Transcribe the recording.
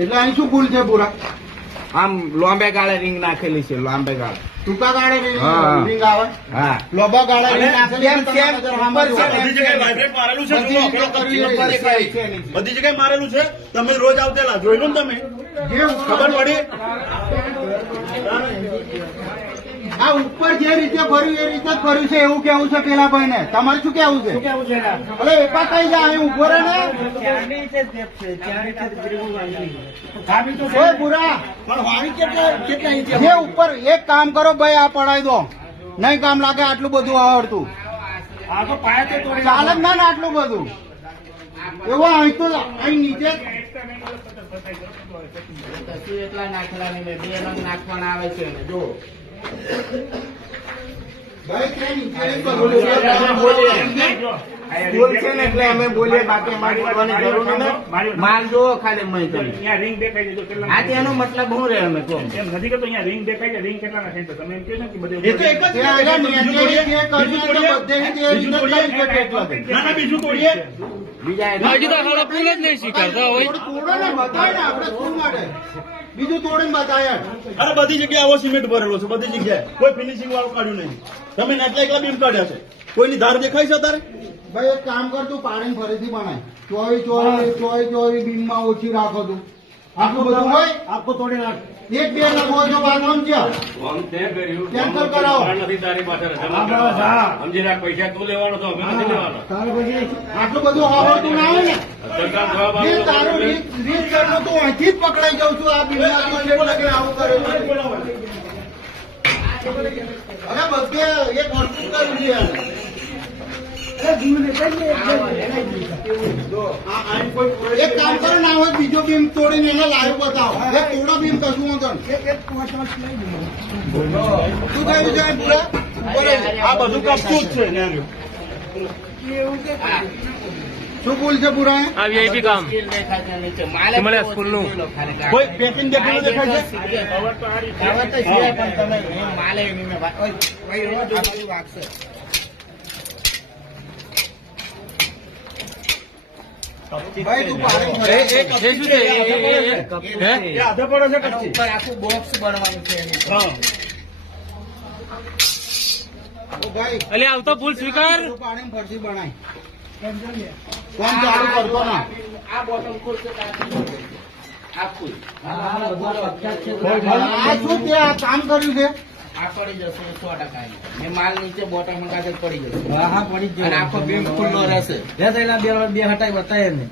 એટલે અહીં શું ભૂલ છે પૂરા? આમ લોંબે ગાળે રિંગ નાખેલી છે, લોંબે ગાળે. ટૂંકા ગાળે ring આવે, હા, લોબા ગાળે ring નાખેલી કેમ છે, કેમ તમારે ઉપર છે, બધી જગ્યાએ વાઇબ્રેટ મારેલું છે. બધી રીતે કરવી એ છે. બધી જગ્યાએ મારેલું છે. તમે રોજ આવતેલા જોઈ લો ને તમે. જે ખબર પડી? આ ઉપર જે રીતે ભર્યું એ રીતે જ ભર્યું છે એવું કેવું છે પેલા ભાઈ ને. તમારે શું કેવું છે? અરે એપા કઈ જાય અહીં ઉભો રહે ને. ઓય પૂરા, પણ વાણી કેટલા ઇંચ? જે ઉપર એક કામ કરો ભાઈ, આ પડાવી દો. નહીં કામ લાગે આટલું બધું આવડતું. ચાલે જ ના ને આટલું બધું. એવું અહીં તો અહીં નીચે એટલા નાખેલા નહીં, 2 રંગ નાખવાના આવે છે ને, જો ભાઈ ત્યાં નીચે બોલ છે ને એટલે અમે બોલીએ, બાકી અમારી બોલવાની જરૂર નહીં. માલ જોવો ખાલી મય તમે. અહીંયા રિંગ દેખાય છે જો કેટલા આ તેનો મતલબ શું રહે અમે કહો? એમ નથી કરતો, અહીંયા રિંગ દેખાય છે, રિંગ કેટલા નાખે છે તમે એમ કહો છો કે બધે એ તો એક જ છે. ત્યાં બીજું નીચે તોડીએ? જે કર્યું છે તો બધે જે રીતે બીજું તોડીએ? કરી છે કેટલા દે. ના ના, બીજું તોડીએ. બીજા તોડો ને, બતાય ને આપણે શું માટે બીજું તોડીને બતાય. અરે બધી જગ્યાએ આવો સિમેન્ટ ભરેલો છે, બધી જગ્યાએ કોઈ ફિનિશિંગ વાળું કાઢ્યું નહીં. તમે નાટલા એકલા બીમ કાઢ્યા છે. કોઈની ધાર દેખાય છે તારે? ભાઈ એક કામ કર, તું પાણી ફરીથી બનાય. 24 બીમમાં ઓછી રાખો તું. આટલું બધું હોય આપકો તોડી નાખ. 1-2 લખો છો વાત સમજ્યા? કેન્સલ કરાવો. તારે પછી આટલું બધું આવડતું ના હોય ને. જે તારું રીત કરવું તું અહીંથી જ પકડાઈ જાઉં છું. આ બીમમાંથી છેક લગે આવું કરે છે. અરે બધે એક વસ્તુ કરવું છે યાર. એક કામ કરો, ના હોય બીજો બીમ તોડીને એને લાઈવ બતાવો. એક તોડો બીમ કશું વાંધો નહીં. શું થયું છે પૂરા? આ બધું કપતું જ છે ને આર્યું. શું ભૂલ છે પૂરા? આ વીઆઈપી કામ મળે સ્કૂલનું. કોઈ પેકિંગ દેખાડેલું દેખાય છે? હવે તો સિવાય પણ તમે માલે નહીં મેં વાત- ઓય, ભાઈ રોજ આ બધું વાગશે. ભાઈ તું પાણી ભરે. એ આધા પડે છે આના કપચી. ઉપર આખું બોક્સ બનવાનું છે એની ઉપર. હા. ભાઈ અલે આવતો ભૂલ સ્વીકાર. પાણી ફરતી બનાય. કોણ ચાલુ કરતો ના? આ બોટમ ખુલશે આખું આ શું તે આ કામ કર્યું છે? આ પડી જશે 100%. એ માલ નીચે બોટમ મંગાતે પડી જશે હા પડી જ અને આખો બીમ ખુલ્લો રહેશે. બે હટાઈ બતાય ને.